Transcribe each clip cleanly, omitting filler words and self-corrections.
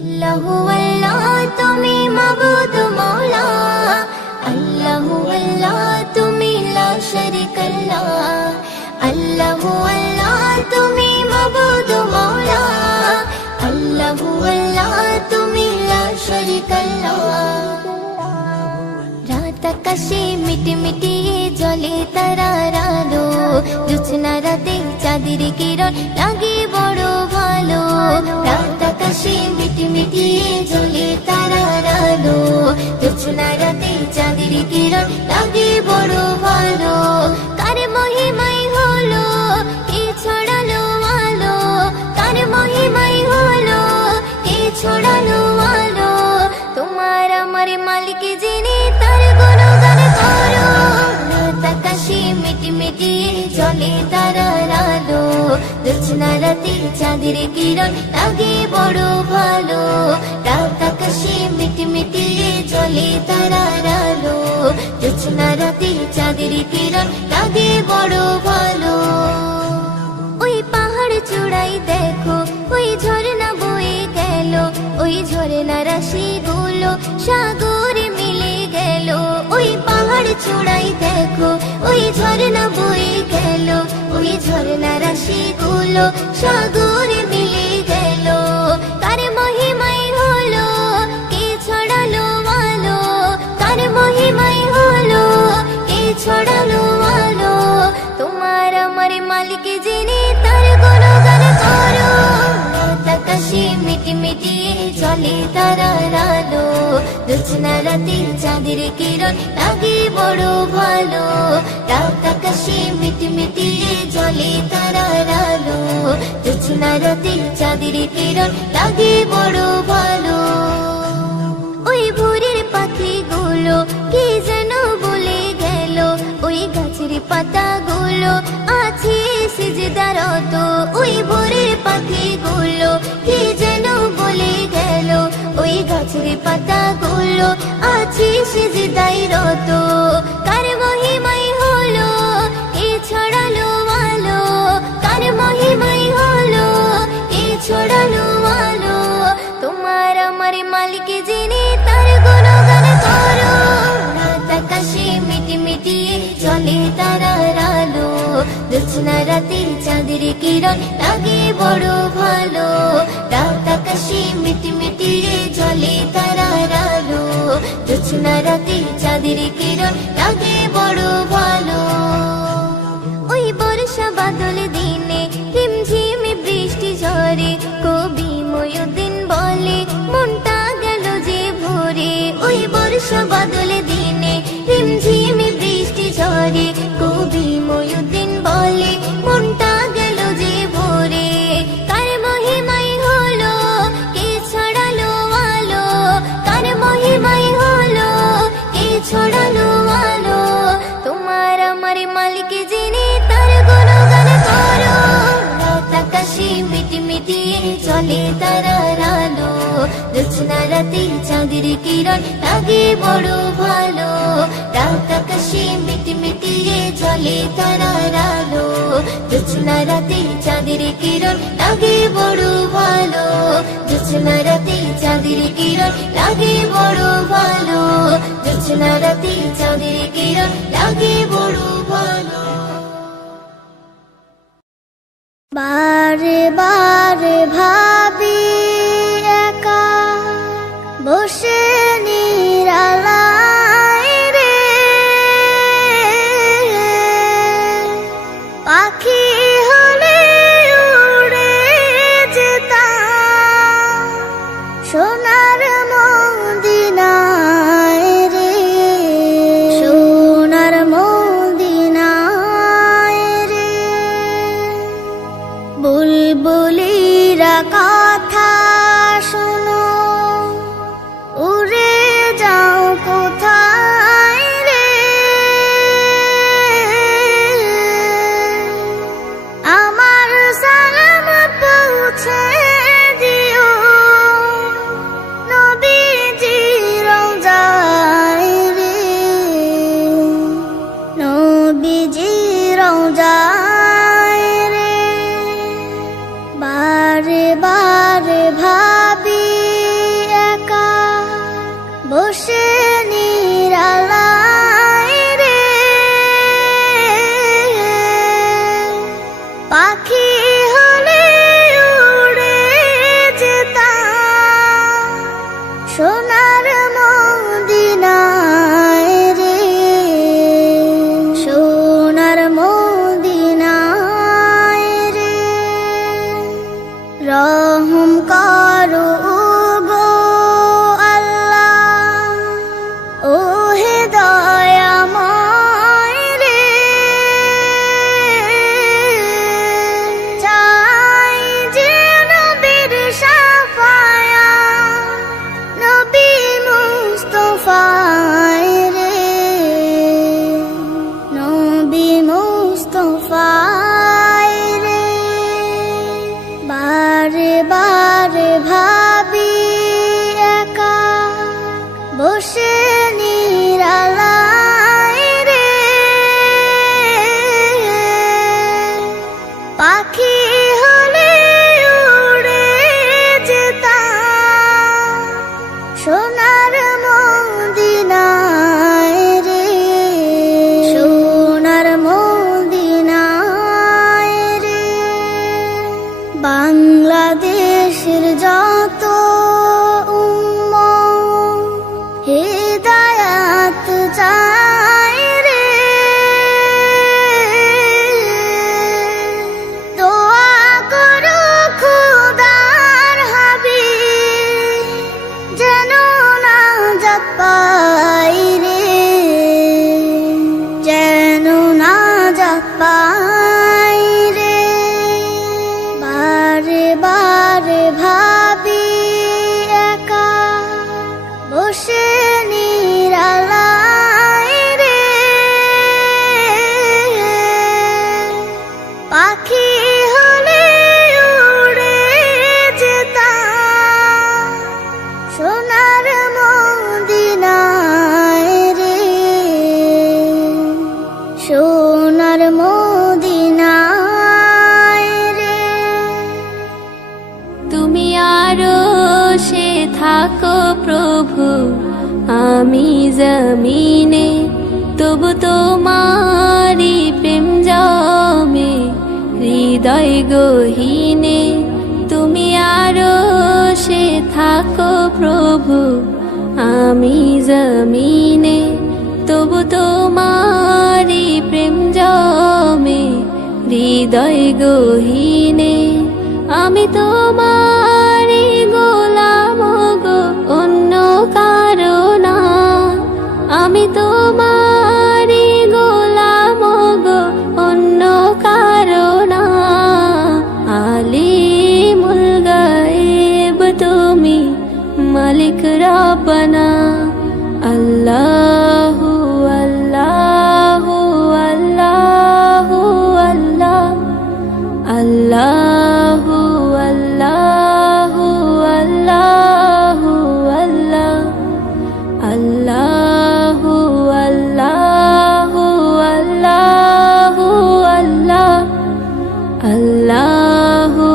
আল্লাহু আল্লাহ তুমি মাবুদ মওলা, আল্লাহু আল্লাহ তুমি লা শারীকা আল্লাহ, আল্লাহু আল্লাহ তুমি মাবুদ মওলা, আল্লাহু আল্লাহ তুমি লা শারীকা আল্লাহ। রাত আকাশে মিটমিটি জ্বলে তারার আলো, জোছনা রাতে চাঁদের কিরণ লাগে বড় ভালো। রাত আকাশে মিটমিটি জ্বলে তারার আলো, জোছনা রাতে চাঁদের কিরণ লাগে বড় ভালো। কার মহিমাই হলো কে ছড়ালো আলো, কার মহিমাই হলো কে ছড়ালো আলো। তোমার আমার মালিক যিনি তার গুণগান করো। রাত আকাশে মিটমিটি জ্বলে তারার আলো, জোছনা রাতে চাঁদের কিরণ লাগে বড় ভালো। রাত আকাশে মিটমিটি জ্বলে তারার আলো, জোছনা রাতে চাঁদের কিরণ লাগে বড় ভালো। ওই পাহাড় চূড়াই দেখো ওই ঝর্ণা বয়ে গেল, ওই ঝর্ণা রাশি গুলো সাগরে মিলে গেল। ওই পাহাড় চূড়াই দেখো ওই ঝর্ণা বয়ে গেল, ওই ঝর্ণা রাশি গুলো সাগরে মিলে গেল। কার মহিমাই হলো কে ছড়ালো আলো, কার মহিমাই হলো কে ছড়ালো আলো। তোমার আমার মালিক যিনি তার গুণগান করো। রাত আকাশে মিটমিটি জ্বলে তারার আলো, জোছনা রাতে চাঁদের কিরণ লাগে বড় ভালো। রাত আকাশে মিটমিটি জ্বলে তারার আলো, জোছনা রাতে চাঁদের কিরণ লাগে বড় ভালো। ওই ভোরের পাখিগুলো কি যেন বলে গেল, ওই গাছের পাতাগুলো আছে সিজদারত। ওই ভোরের পাখিগুলো কি যেন বলে গেল, ওই গাছের পাতাগুলো আছে সিজদারত। কার মহিমাই হলো কে ছড়ালো আলো, কার মহিমাই হলো কে ছড়ালো আলো। তোমার আমার মালিক যিনি তার গুণগান করো। রাত আকাশে মিটমিটি জ্বলে তারার আলো, জোছনা রাতে চাঁদের কিরণ লাগে বড় ভালো। রাত আকাশে মিটমিটি জ্বলে তারার আলো, জোছনা রাতে চাঁদের কিরণ লাগে বড় ভালো। ওই বর্ষা বাদল দিনে ঝিমঝিম বৃষ্টি ঝরে, কবি ময়ূরদিন বলে মনটা গেল যে ভরে। ওই বর্ষা বাদল দিনে ঝিমঝিম বৃষ্টি ঝরে, কবি ময়ূরদিন বলে মনটা গেল যে ভরে। কার মহিমাই হলো কে ছড়ালো আলো, কার মহিমাই হলো কে ছড়ালো আলো। তোমার আমার মালিক যিনি তার গুণগান করো। রাত আকাশে মিটমিটি জ্বলে তারার আলো, জোছনা রাতে চাঁদের কিরণ লাগে বড় ভালো। রাত আকাশে মিটমিটি জ্বলে তারার আলো, জোছনা রাতে চাঁদের কিরণ লাগে বড় ভালো। জোছনা রাতে চাঁদের কিরণ লাগে বড় ভালো, জোছনা রাতে চাঁদের কিরণ লাগে বড় ভালো। বারে বারে ভাবি একা বসে নিরালায় রে, পাখি হলে উড়ে যেতাম সোনার মদিনায় রে, সোনার আমি জমিনে তবু তোমারি প্রেম জমে হৃদয় গহীনে তুমি আরো সে থাকো প্রভু আমি জমিনে তবু তোমারি প্রেম জমে হৃদয় গহীনে আমি তোমারি গোলাম গো অন্য কারো না আমি তোমারি গোলাম গো অন্য কারো না আলিমুল গায়েব তুমি মালিক রব্বানা আল্লাহু আল্লাহু আল্লাহু আল্লাহ আল্লাহু আল্লাহু আল্লাহু আল্লাহ আল্লাহু আল্লাহু আল্লাহু আল্লাহ আল্লাহু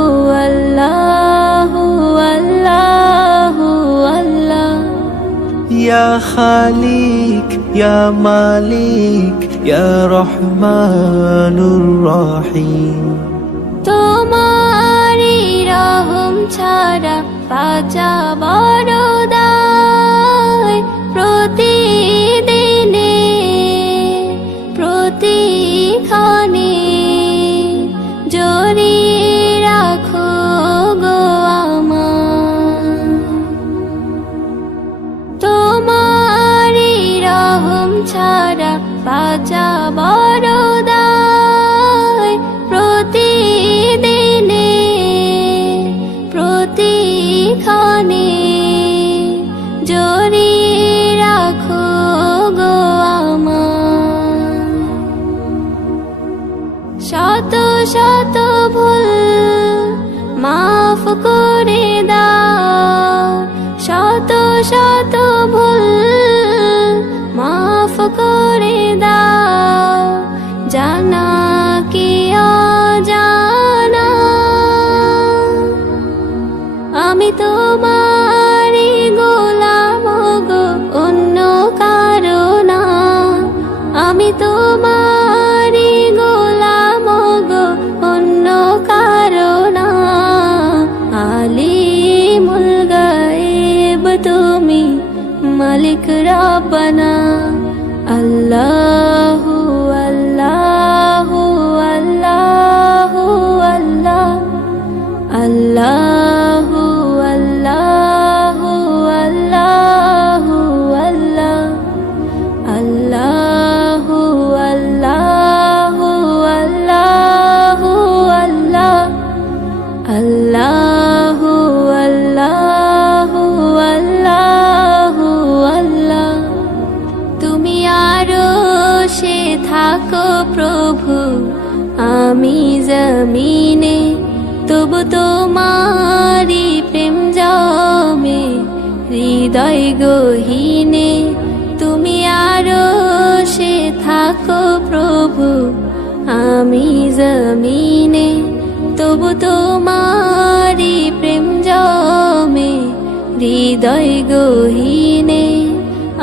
আল্লাহু আল্লাহু আল্লাহ ইয়া খালিক ইয়া মালিক ইয়া রহমানুর রহিম তোমারি রহম ছাড়া বাঁচা বড় দায় প্রতিদিনে প্রতিক্ষণে জড়িয়ে রাখো গো আমার তোমারি রহম ছাড়া বাঁচা বড় দায় প্রতিদিনে প্রতিক্ষণে জড়িয়ে রাখো গো আমার শত শত ভুল মাফ করে দাও শত শত ভুল মাফ করে দাও জানা কি অজানা আমি তোমারি গোলাম গো অন্য কারো না আমি তোমারি গোলাম গো অন্য কারো না আলিমুল গায়েব তুমি মালিক রব্বানা আল্লাহু আল্লাহু আল্লাহু আল্লাহ আল্লাহু আল্লাহু আল্লাহু আল্লাহ আল্লাহু আল্লাহু আল্লাহু আল্লাহ আল্লাহু আল্লাহু আল্লাহু আল্লাহ তুমি আরো সে থাকো প্রভু আমি জমিনে তবু তোমারি প্রেম জমে হৃদয় গহীনে তুমি আরো সে থাকো প্রভু আমি জমিনে তবু তোমারি প্রেম জমে হৃদয় গহীনে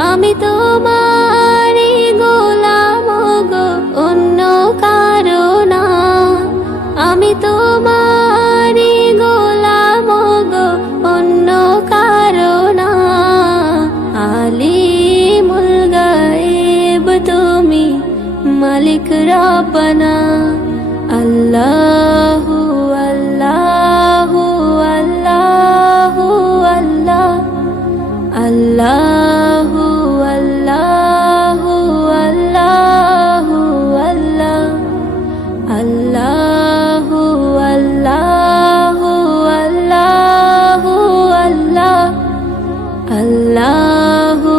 আমি তোমারি গোলাম গো অন্য কারো না আমি তোমারি গোলাম গো অন্য কারো না আলিমুল গায়েব তুমি মালিক রব্বানা আল্লাহু আল্লাহু আল্লাহু আল্লাহ আল্লাহু আল্লাহু আল্লাহু আল্লাহ আল্লাহু আল্লাহু আল্লাহু আল্লাহ আল্লাহু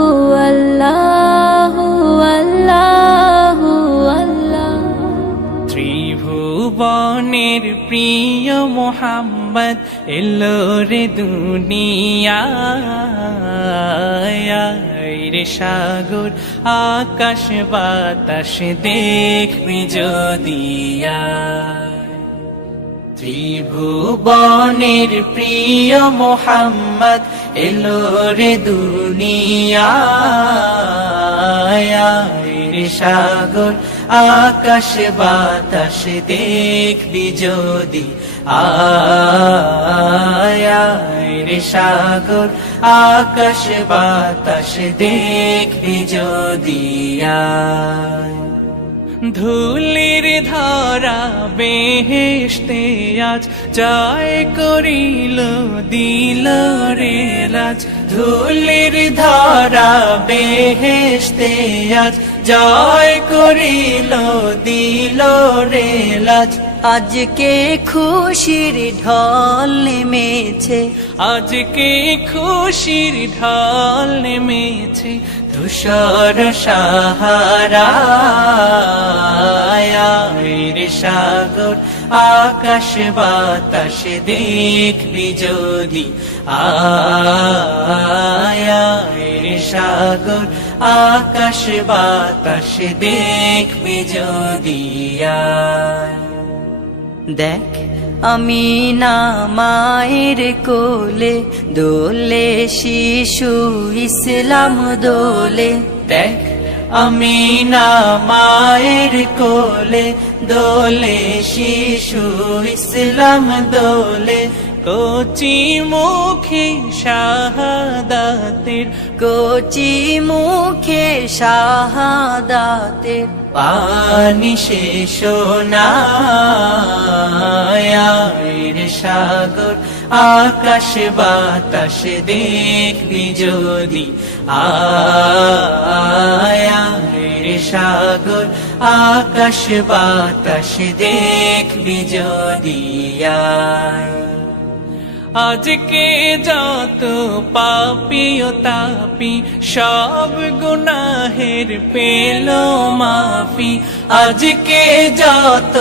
আল্লাহু আল্লাহু আল্লাহ ত্রিভুবনের প্রিয় মোহাম্মদ এলো রে দুনিয়ায় রে সাগর আকাশ বাতাস দেখবি যদিয়া ত্রিভুবনের প্রিয় মোহাম্মদ এলো রে দুনিয়ায় রে সাগর আকাশ বাতাস দেখবি যদি আয় রে সাগর আকাশ বাতাস দেখবি যদি আয় ধুলির ধরা বেহেশতে আজ জয় করিল দিল রে লাজ ধুলির ধরা বেহেশতে আজ জয় করিল দিল রে লাজ আজকে খুশির ঢল নেমেছে, আজকে খুশির ঢল নেমেছে ধূসর সাহারায় রে সাগর আকাশ বাতাস দেখবি যদি আয় রে সাগর আকাশ বাতাস দেখবি যদি আয় দেখ আমি না মায়ের কোলে দোলে শিশু ইসলাম দোলে, দেখ আমি না মায়ের কোলে দোলে শিশু ইসলাম দোলে কচি মুখে শাহাদাতের কচি মুখে শাহাদাতের পানি শেষ রে সাগর আকাশ বাতাস দেখবি যদি আয় রে সাগর আকাশ বাতাস দেখবি যদি আয় আজকে যত পাপী ও তাপি সব গুনাহের পেল মাফি আজকে যত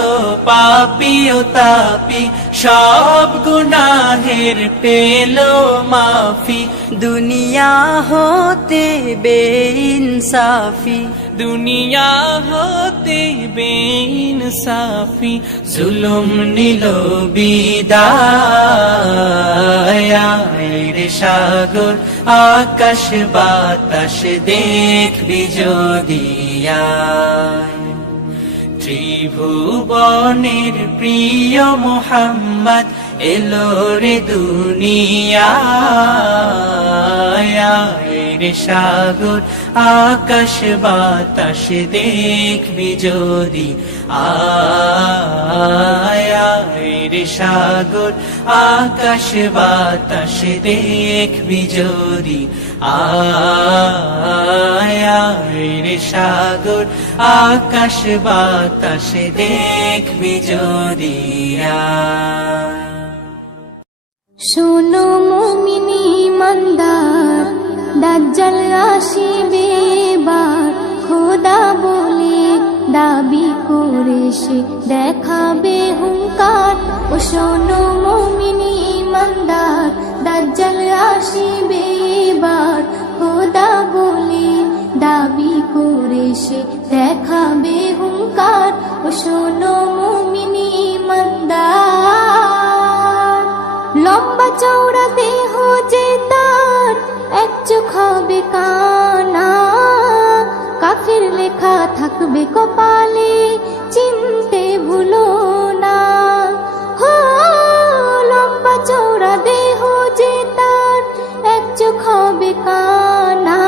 পাপী ও তাপি সব গুনাহের পেল মাফি দুনিয়া হতে বেইনসাফি দুনিয়া হতে বেইনসাফি জুলুম নিল বিদায় রে সাগর আকাশ বাতাস দেখবি যদি আয় ত্রিভুবনের প্রিয় মোহাম্মদ এলো রে দুনিয়ায় রে সাগর আকাশ বাতাস দেখবি যদি আয় রে সাগর আকাশ বাতাস দেখবি যদি আয় রে সাগর আকাশ বাতাস দেখবি যদি আয় শোনো মুমিনি ইমানদার দাজ্জাল আসিবে এবার খোদা বলে দাবি করে সে দেখাবে হুঙ্কার ও শোনো মুমিনি ইমানদার দাজ্জাল আসিবে এবার খোদা বলে দাবি করে সে দেখাবে হুঙ্কার ও শোনো মুমিনি ইমানদার লম্বা চওড়া দেহ যে তার এক চোখ হবে কানা কাফির লেখা থাকবে কপালে চিনতে ভুলো না হো লম্বা চওড়া দেহ যে তার এক চোখ হবে কানা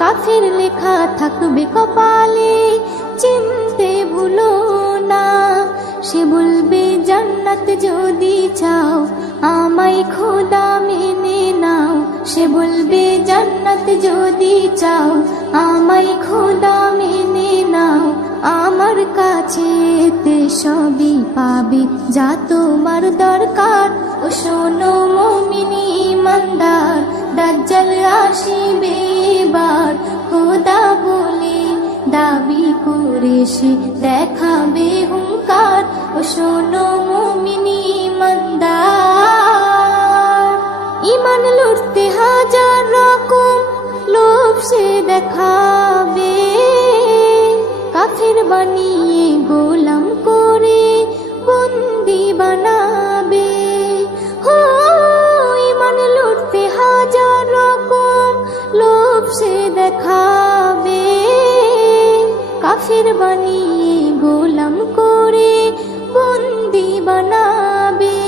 কাফির লেখা থাকবে কপালে চিনতে ভুলো না সে বলবে জান্নাত যদি চাও আমায় খোদা মেনে নাও সে বলবে জান্নাত যদি চাও আমায় খোদা মেনে নাও আমার কাছে সবই পাবে যা তোমার দরকার ও শোনো মুমিনি ইমানদার দাজ্জাল আসিবে এবার খোদা বলে দাবি করে সে দেখাবে হুঙ্কার ও শোনো মুমিনি ইমানদার ইমান লুটতে হাজার রকম লোভ সে দেখাবে কাফির বানিয়ে গোলাম করে বন্দি বানাবে। হো ইমান লুটতে হাজার রকম লোভ সে দেখাবে, কাফির বানিয়ে গোলাম করে বন্দি বানাবে।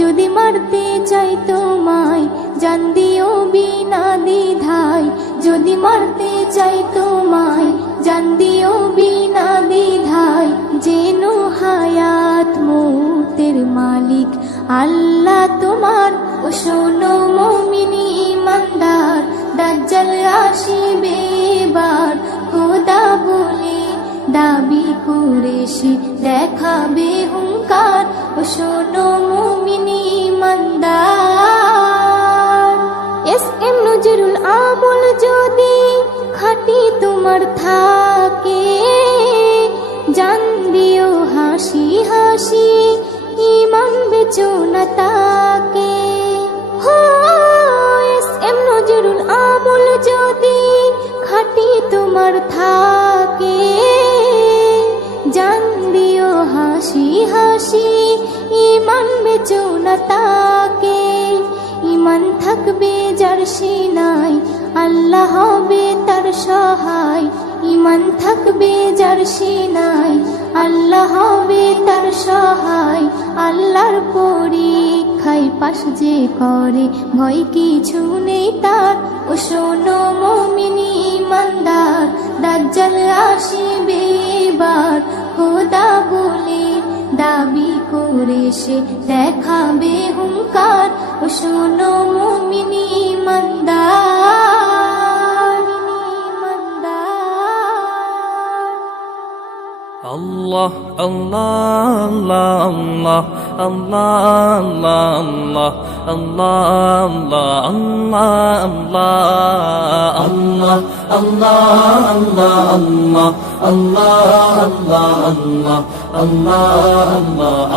যদি মারতে চাই তোমায় জান দিও বিনা দ্বিধায়, যদি মারতে চাই তোমায় জান দিও বিনা দ্বিধায়। যেন হায়াত মৌতের মালিক আল্লাহ তোমার, ও শোনো মুমিন ইমানদার দাজ্জাল আসিবে এবার। খোদা বলে দাবি করে সে দেখাবে হুঙ্কার, ও শোনো মুমিন ইমানদার। এস.এম. নজরুল আমল যদি খাঁটি তোমার থাকে, জান দিও হাসি হাসি ইমান বেচো না তাকে। হো এস.এম. নজরুল আমল যদি খাঁটি তোমার থাকে, জান দিও হাসি হাসি ইমান বেচো না তাকে। ইমান থাকবে যার সিনায় আল্লাহ হবে তার সহায়, ইমান থাকবে যার সিনায় আল্লাহ হবে তার সহায়। আল্লাহর পরীক্ষায় পাশ যে করে ভয় কিছু নেই তার, ও শোনো মুমিন ইমানদার দাজ্জাল আসিবে এবার। খোদা বলে দাবি করে সে দেখাবে হুঙ্কার, ও শোনো মুমিন ইমানদার। আল্লাহ আল্লাহ আল্লাহ আল্লাহ আল্লাহ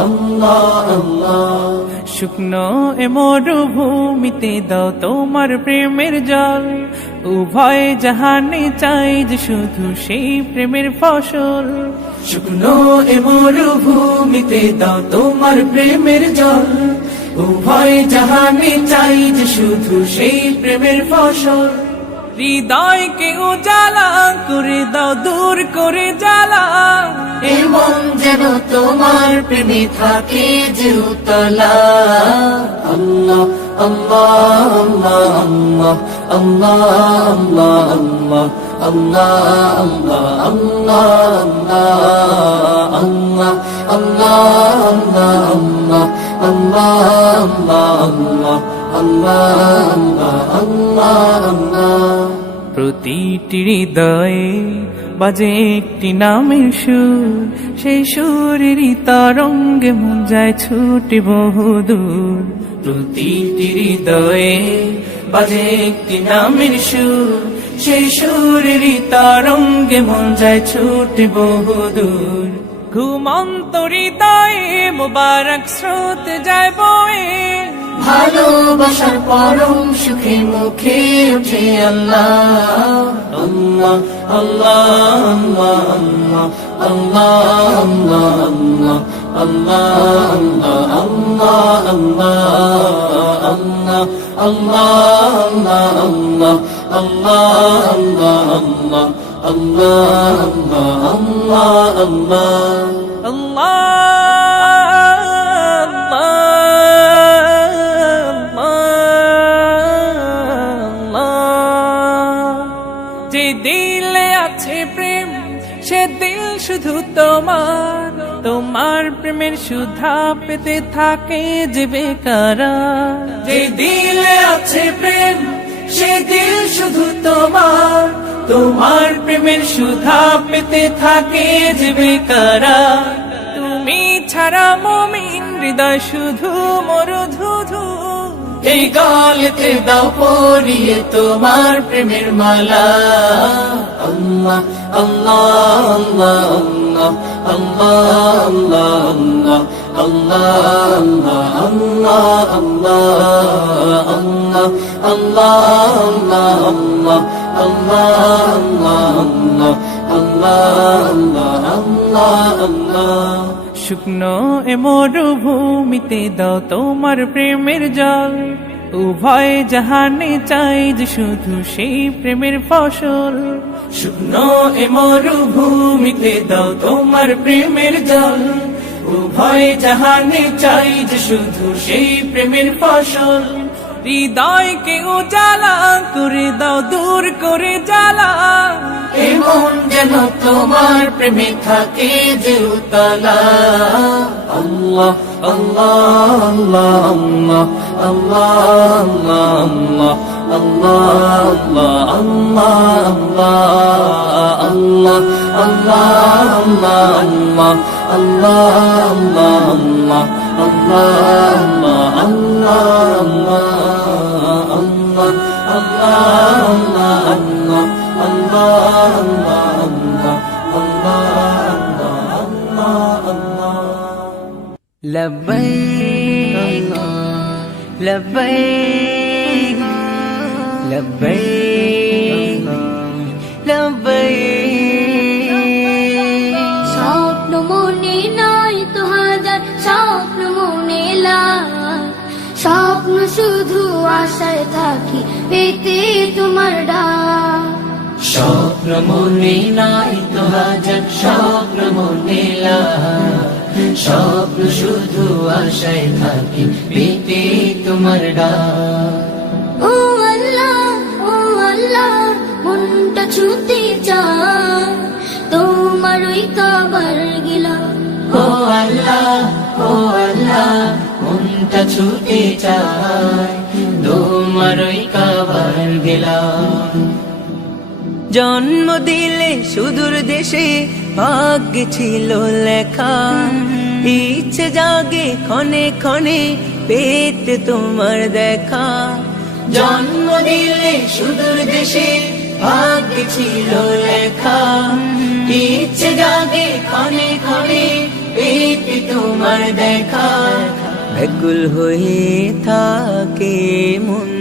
আল্লাহ আল্লাহ। শুকনো এ মরুভূমিতে দাও তোমার প্রেমের জল, উভয় জাহানে চাই যে শুধু সেই প্রেমের ফসল। শুকনো এ মরুভূমিতে দাও তোমার প্রেমের জল, উভয় জাহানে চাই যে শুধু সেই প্রেমের ফসল। হৃদয়কে উজালা করে দাও দূর করে জ্বালা, এমন যেন তোমার প্রেমে থাকে যে উতলা। আল্লাহ আল্লাহ আল্লাহ আল্লাহ আল্লাহ আল্লাহ আল্লাহ আল্লাহ আল্লাহ আল্লাহ। প্রতিটি হৃদয়ে বাজে একটি নামের সুর, সেই সুরেরই তরঙ্গে মন যায় ছুটে বহুদূর। প্রতিটি হৃদয়ে বাজে একটি নামের সুর, সেই সুরেরই তরঙ্গে মন যায় ছুটে বহুদূর। ঘুমন্ত হৃদয়ে মোবারক স্রোত যায় বয়ে, ভালোবাসার পরম সুখে মুখে উঠে আল্লাহ আল্লাহ আল্লাহ আল্লাহ আল্লাহ আল্লাহ আল্লাহ আল্লাহ যে দিলে আছে প্রেম সে দিল শুধু তোমার, তোমার প্রেমের সুধা পেতে থাকে যে বেকারার। যে দিলে আছে প্রেম সে দিল শুধু তোমার, তোমার প্রেমের সুধা পেতে থাকে যে বেকারার। তুমি ছাড়া মুমিন হৃদয় শুধু মরুধুধু, এই গলেতে দাও পরিয়ে তোমার প্রেমের মালা। আল্লাহ আল্লাহ আল্লাহ আল্লাহ আল্লাহ আল্লাহ আল্লাহ আল্লাহ আল্লাহ শুকনো এ মরুভূমিতে দাও তোমার প্রেমের জল উভয় জাহানে চাই যে শুধু সেই প্রেমের ফসল শুকনো এ মরুভূমিতে দাও তোমার প্রেমের জল উভয় জাহানে চাই যে শুধু সেই প্রেমের ফসল হৃদয়কে উজালা করে দাও দূর করে জ্বালা এমন যেন তোমার প্রেমে থাকে যে উতলা আল্লাহ আল্লাহ আল্লাহ আল্লাহ আল্লাহ আল্লাহ আল্লাহ আল্লাহ আল্লাহ আল্লাহ لبيك لبيك لبيك لبيك স্বপ্ন মনে নাই তো হাজার স্বপ্ন মনে লাই স্বপ্ন শুধু আশায় থাকি পেতে তোমার ডাক স্বপ্ন মনে নাই তো হাজার স্বপ্ন মনে স্বপ্ন শুধু আশায় থাকি পেতে তোমার ডাক ও আল্লাহ মনটা ছুতে চায় তোমার ওই কাবার গিলা ও আল্লাহ মনটা ছুটে চায় তোমার ওই কাবার গেলাম জন্ম দিলে সুদূর দেশে ভাগ্যে ছিল লেখা ইচ্ছে জাগে ক্ষণে ক্ষণে পেতে তোমার দেখা জন্ম দিলে সুদূর দেশে ভাগ্যে ছিল লেখা ইচ্ছে জাগে ক্ষণে ক্ষণে পেতে তোমার দেখা ব্যাকুল হয়ে থাকে মন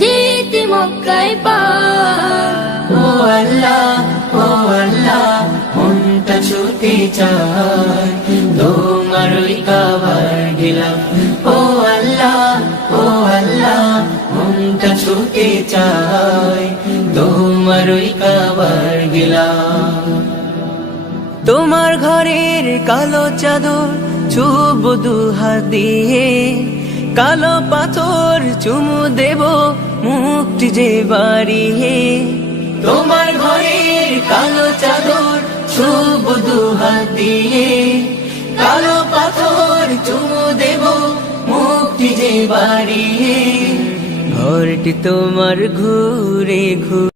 যেতে মক্কায় পার ও আল্লাহ মনটা ছুটে চায় তোমার ওই কাবার গেলাম ও আল্লাহ মনটা ছুটে চায় তোমার ওই কাবার গেলাম তোমার ঘরের কালো চাদর ছুব দুহাত দিয়ে কালো পাথর চুমু দেব মুক্তি যে বাড়িয়ে তোমার ঘরের কালো চাদর ছুব দুহাত দিয়ে কালো পাথর চুমু দেব মুক্তি যে বাড়িয়ে ঘরটি তোমার ঘুরে ঘুরে